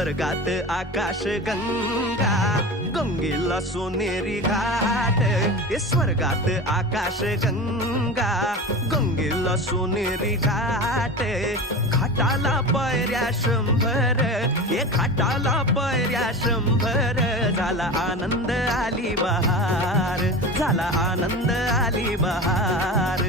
स्वर्गात आकाश गंगा, गंगेला सोनेरी घाट. स्वर्गात आकाश गंगा, गंगेला सोनेरी घाट. घाटाला पायऱ्या 100, घाटाला पायऱ्या 100. झाला आनंद आली बहार, झाला आनंद आली बहार.